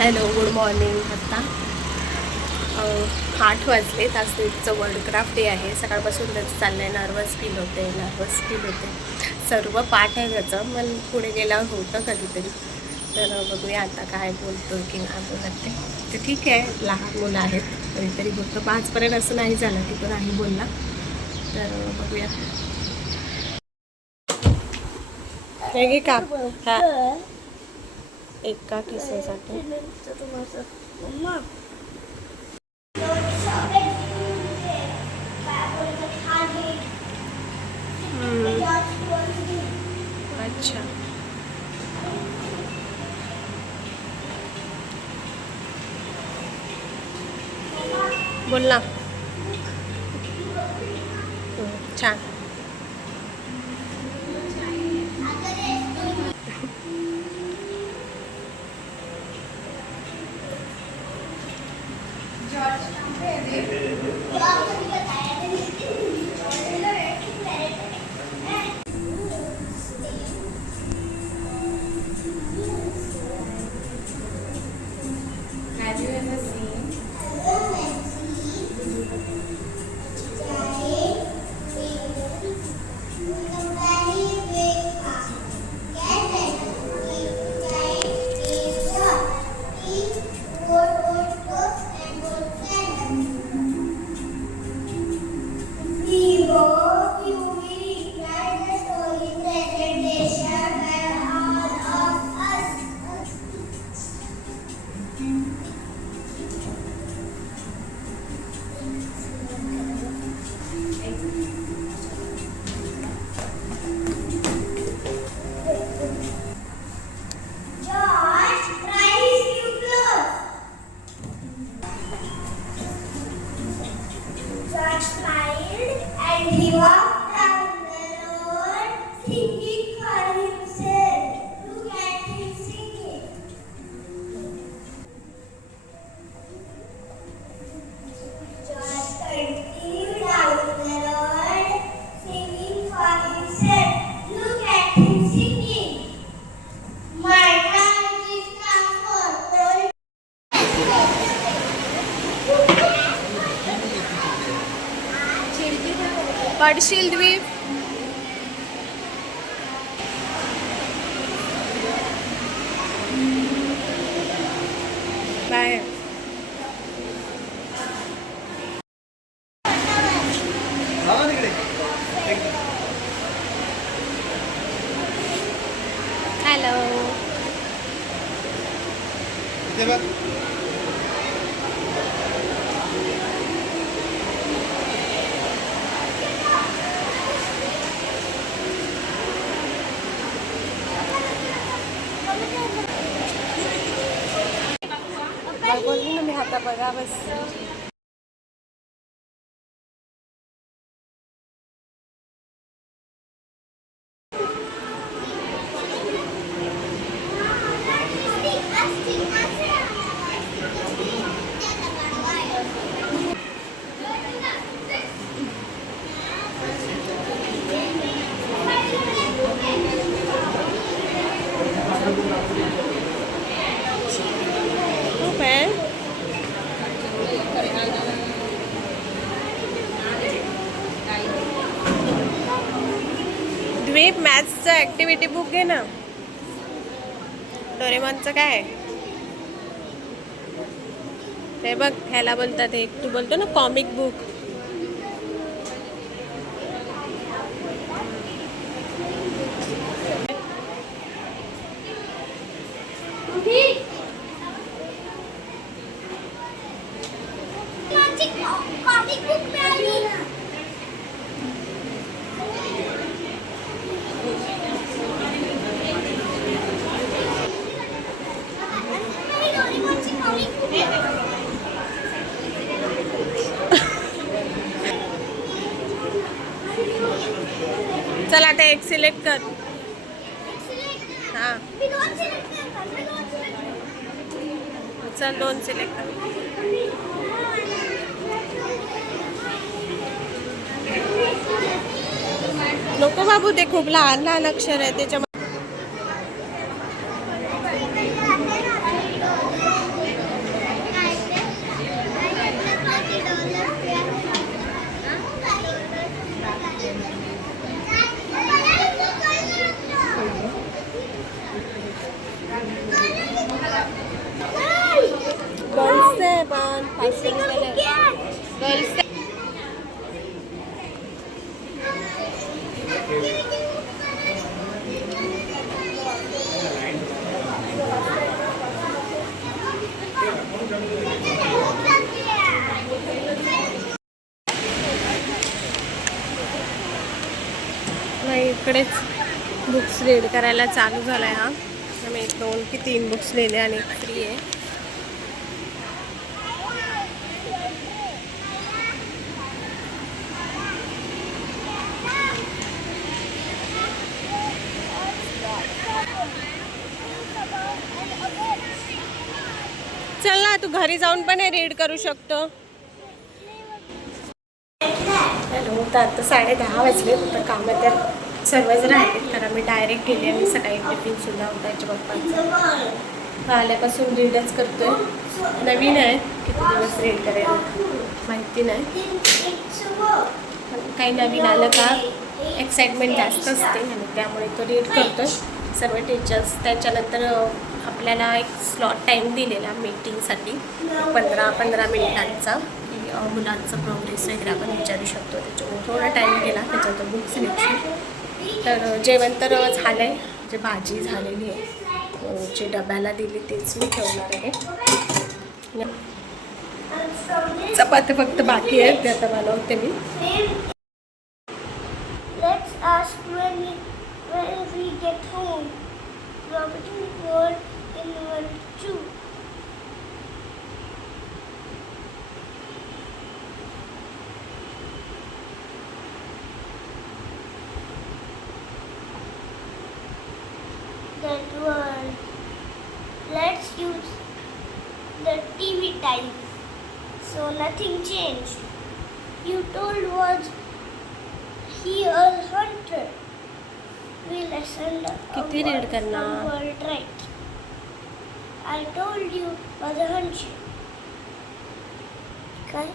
Hello, good morning. आत्ता 8 वाजलेत. आज तिचं वर्ल्ड डे आहे. सकाळपासून त्याचं चाललं आहे. नर्वस फील होते. सर्व पाठ आहे त्याचं, मग पुढे गेल्यावर होतं कधीतरी. तर बघूया आता काय बोलतो की नाही बोलत ते ठीक आहे. लहान मुलं आहेत, कधीतरी होतं. 5पर्यंत असं नाही झालं की तो नाही बोलला. तर बघूया. हे का एका किस्सासाठी अच्छा. बोल ना. छान. पडशील द्वीप. बाय. हॅलो. बोलली ना मी, आता बघा बस. खूप आहे. द्वीप, मॅथ्सचं ॲक्टिव्हिटी बुक घे ना. डोरेमॉनचं काय ते बघ. ह्याला बोलतात, एक तू बोलतो ना कॉमिक बुक. चल आता एक सिलेक्ट कर. हां चल 2 सिलेक्ट कर. नको बाबू, ते खूप लहान लहान अक्षर आहे त्याच्यामध्ये. 500 रुपयाला गर्ल्स. इकडेच बुक्स रीड करायला चालू झाला आहे. हा मी 2 की 3 बुक्स लिहिले आणि एक फ्री आहे. चल ना, तू घरी जाऊन पण हे रीड करू शकतो. हॅलो, तर आता 10:30 वाजले. तर कामं तर सर्वच राहिले, कारण मी डायरेक्ट गेले आणि सकाळी टिफिनसुद्धा होता त्याच्या पप्पांचा. आल्यापासून रीडच करतोय. नवीन आहे, किती दिवस रीड करेल माहिती नाही. काही नवीन आलं का एक्साइटमेंट जास्त असते आणि त्यामुळे तो रीड करतोय. सर्व टीचर्स त्याच्यानंतर आपल्याला एक स्लॉट टाईम दिलेला मीटिंगसाठी 15 मिनिटांचा, की मुलांचं प्रोग्रेस वगैरे आपण विचारू शकतो. त्याच्यामुळे थोडा टाईम गेला त्याच्यात बुक सिलेक्शन. तर जेवण तर झालं आहे, जे भाजी झालेली आहे जी डब्याला दिली तेच मी ठेवणार आहे. चपाती फक्त बाकी आहेत, ते आता बनवते मी. Let's ask when we get home. Robin word in 1, 2. That word. Let's use the TV time. So nothing changed. You told was he a hunter. We listened. किती रीड करणार? Word right. I told you was a hunter. काय?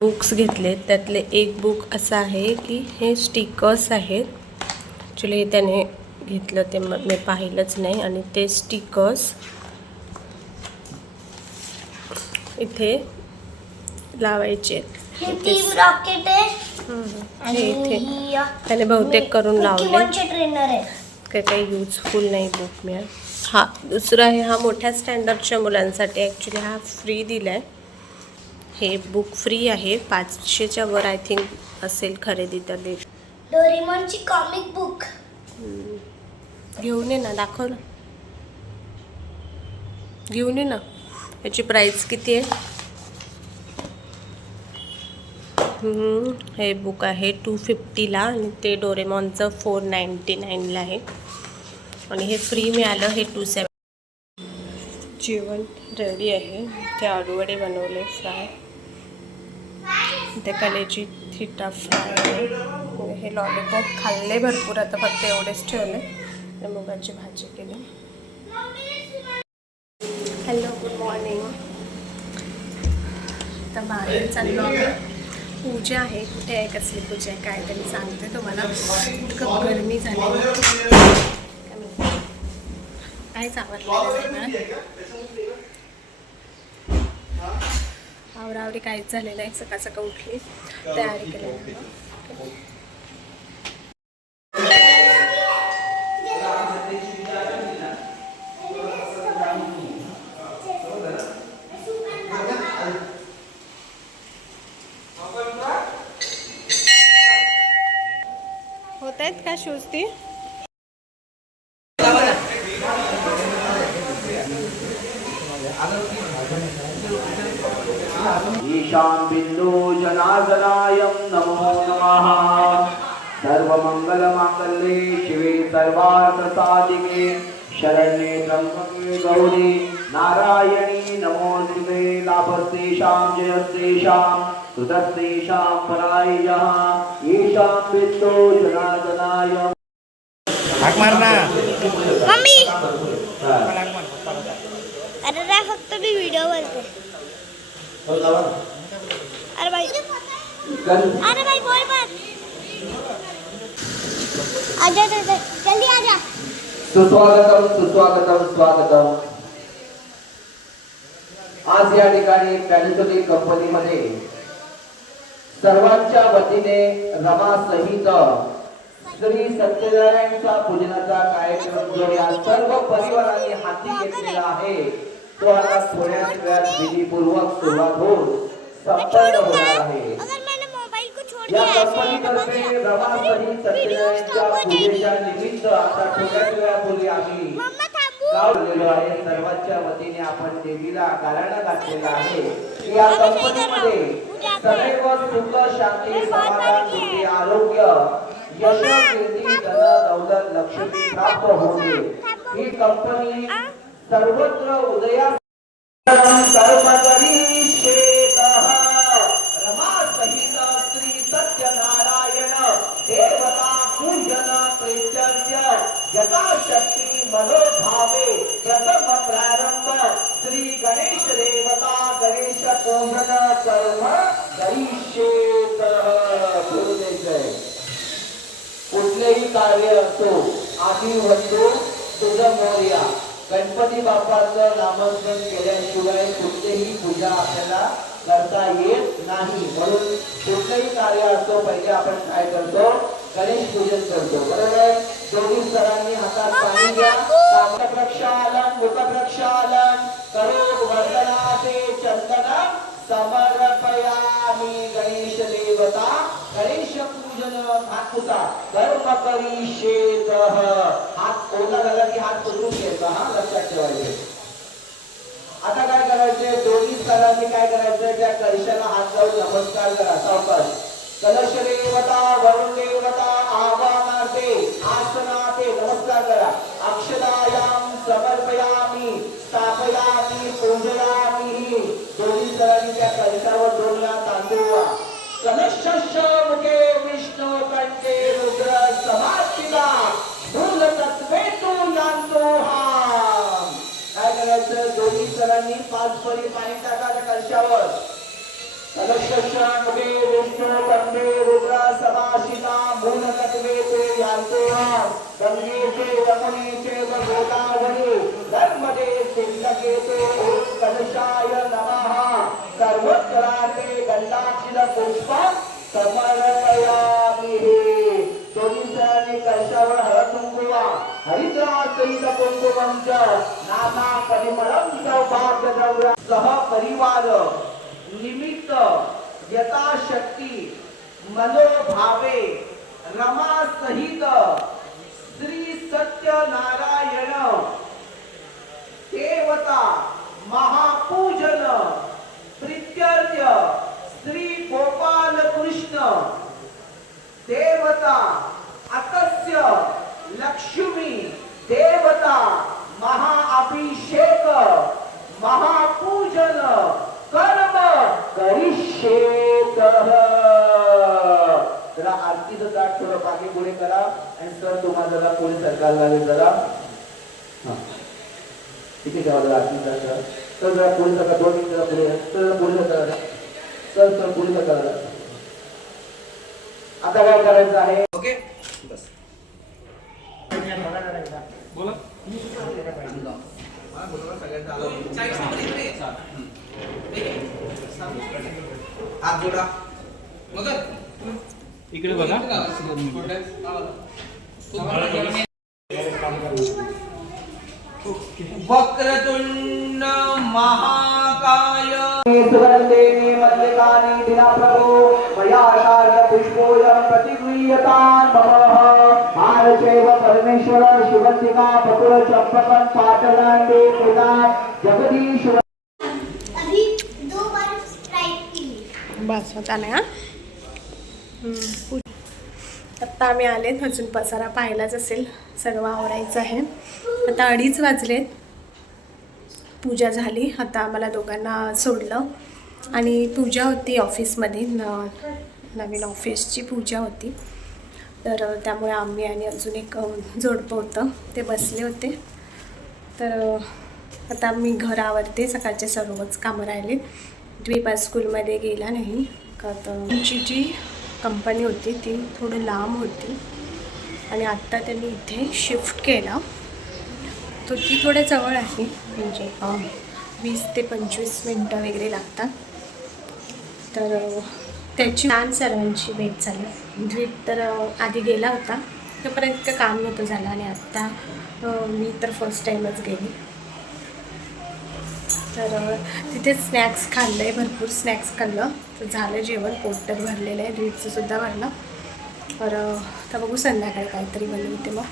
Books घेतले, त्यातले एक book असं आहे की हे स्टिकर्स आहेत. ॲक्च्युली त्याने घेतलं ते मी पाहिलंच नाही. आणि ते स्टिकर्स इथे लावायचे. टीम रॉकेट आहे हे इथे त्याने बहुतेक करून लावले. ट्रेनर आहे. काही युजफुल नाही बुक मिळाल. हा दुसरा आहे, हा मोठ्या स्टँडर्डच्या मुलांसाठी. ॲक्च्युली हा फ्री दिला आहे. हे बुक फ्री आहे. 500च्या वर आय थिंक असेल खरेदी तर. डोरेमॉनची कॉमिक बुक घेऊन ये ना, दाखव ना, घेऊन ये ना. याची प्राईस किती आहे? हे बुक आहे 250ला आणि ते डोरेमॉनचं 499ला आहे. आणि हे फ्री मिळालं. हे 270. जेवण रेडी आहे. ते आलूवडे बनवले फ्राय, ते कलेची थिटा फ्राय. हे लॉलीपॉप खाल्ले भरपूर, आता फक्त एवढेच ठेवले. मुगाची भाजी केली. Hello, good morning. आता बाहेर चाललो आहे. पूजा आहे. कुठे आहे, कसली पूजा आहे काय तरी सांगते तुम्हाला. खूप गरमी झाली, काहीच आवडलं नाही. आवरावरी काहीच झालेलं नाही. सकाळ सकाळ उठली, तयारी केली. होत आहेत का शूज ती? ईशान बिंदु जनार्दनाय नमो नमः. सर्वमंगलमांगल्ये शिवे सर्वार्थसाधिके शरण्ये त्र्यंबके गौरी नारायणी नमोस्तुते. लाभस्तेषां जयस्तेषां सुतस्तेषां पराययः. ईशान बिंदु जनार्दनाय. हाक मार ना मम्मी. अरे रे, फक्त मी व्हिडिओ बनते. अरे भाई बोल मत. आजा जल्दी आजा. सुस्वागतम सुस्वागतम स्वागतम. आज या ठिकाणी पॅनासोनिक कंपनीमध्ये सर्वांच्या वतीने रमा सहित श्री सत्यनारायणचा पूजनाचा कार्यक्रम जो या सर्व परिवारांनी हाती घेतलेला आहे तो आता थोड्याच वेळात विधीपूर्वक सुरुवात होऊन संपन्न होणार आहे. अगर मैंने मोबाइल को छोड़ या दिया कंपनीतर्फे रमा सहित सत्यनारायणच्या पूजेच्या निमित्त आता थोड्याच वेळापूर्वी आम्ही मम्मा थांबू. गाव आलेलो आहे. सर्वांच्या वतीने आपण देवीला गाराणं घातलेलं आहे की या कंपनीमध्ये सदैव सुख शांती समाधान बुद्धी आरोग्य यश कीर्ती धन दौलत लक्ष्मी प्राप्त होते. ही कंपनी सर्वत्र उदयास कर्मकरी शेतः रमा सहित श्री सत्यनारायण देवता पूजन प्रेत्य यथाशक्ती मनोभावे प्रथम प्रारंभ श्री गणेश देवता गणेश पूजन कर्म करिष्येत. कुठलेही कार्य असो आम्ही म्हणतो तुझं मोरया. गणपती बाप्पाचं नामस्मरण केल्याशिवाय कुठलीही पूजा आपल्याला करता येत नाही. म्हणून कुठलंही कार्य असो पहिले आपण काय करतो गणेश पूजन करतो. बरोबर. दोन्ही सरांनी हातात पाणी घ्या. कामक प्रक्षालन मुख प्रक्षालन करो वर्धनाते चंदन समर्पयामि गणेश देवता गणेश पूजन ठाकूचा कर्म करिष्येत. हात ओला झाला की हात पुसून घ्यायचा. हा लक्षात ठेवायचे. आता काय करायचे दोन्ही स्तरांनी काय करायचं त्या कलशाला हात लावून नमस्कार करा. सावकाश. कलश देवता वरुण देवता आवाहनार्थे आसनाते नमस्कार करा. अक्षदायाम समर्पयामि स्थापयामि पूजयामि. दोन्ही स्तरांनी त्या कलशावर दोन वेळा तांदूळ. कलशस्य मुखे विष्णु कंठे रुद्र समास्थिता मूल तत्वे तू जाणतो हा. काय करायचं दोन्ही स्तरांनी 5 परी पाणी टाकायचं कलशावर. कलशस्य मुखे विष्णु कंठे रुद्र समास्थिता मूल तत्वे तू जाणतो हा. गंगेचे यमुनेचे व गोदावरी नर्मदे सिंधकेते कलशाय नमः. सर्वत्राते गंधाक्षिल पुष्प समर्पयामि. दोन्ही स्तरांनी कलशावर हळद कुंकुवा हरिद्रा सहित कुंकुमं च नाना परिमळं सौभाग्य द्रव्य सह परिवार निमित्त यथाशक्ती मनोभावे रमा सहित श्री सत्यनारायण देवता महापूजन प्रीत्यर्थ श्री गोपाल कृष्ण देवता अतस्य लक्ष्मी देवता महाअभिषेक महापूजन कर्म करिष्येत. जरा आरतीचं ताट थोडं मागे पुढे करा आणि सर तुम्हाला जरा पुढे सरकारला लागेल जरा. हा तिथे ठेवा जरा आरतीचा ताट. तर जरा पुढे सरकार 2 मिनिटं पुढे तर पुढे सरकार सर पुढे सरकार. आता काय करायचं आहे ओके बस बोला. हात जोडा मग इकडे बघा. वक्रतुंड महाकाय सुगंधेने मल्लिकानि दिना प्रभो मया पुष्पोयं प्रतिगृह्यतान् मम. भारचैव परमेश्वर सुगंधिका पकुल चंपकं पाटलांडे प्रदान जगदीश. अभी 2 बार स्प्राइट पी. बस होता नाही. हा आत्ता आम्ही आले. अजून पसारा पाहिलाच असेल. सर्व आवरायचं आहे. आता 2:30 वाजलेत. पूजा झाली. आता आम्हाला दोघांना सोडलं आणि पूजा होती ऑफिसमध्ये. नवीन ऑफिसची पूजा होती. तर त्यामुळे आम्ही आणि अजून एक जोडपं होतं ते बसले होते. तर आता मी घर आवरते. सकाळचे सर्वच कामं राहिले. द्वीप स्कूलमध्ये गेला नाही का तर तुमची जी कंपनी होती ती थोडं लांब होती आणि आत्ता त्यांनी इथे शिफ्ट केला. तो ती थोड्या जवळ आहे, म्हणजे 20 ते 25 मिनटं वगैरे लागतात. तर त्याची छान सर्वांची भेट झाली. द्वीप तर आधी गेला होता, तोपर्यंत इतकं काम नव्हतं झालं आणि आत्ता मी तर फर्स्ट टाईमच गेली. तर तिथे स्नॅक्स खाल्लं आहे, भरपूर स्नॅक्स खाल्लं. तर झालं जेवण, पोट तर भरलेलं आहे, द्वीपचं सुद्धा भरलं. तर आता बघू संध्याकाळी काहीतरी बनवते मग.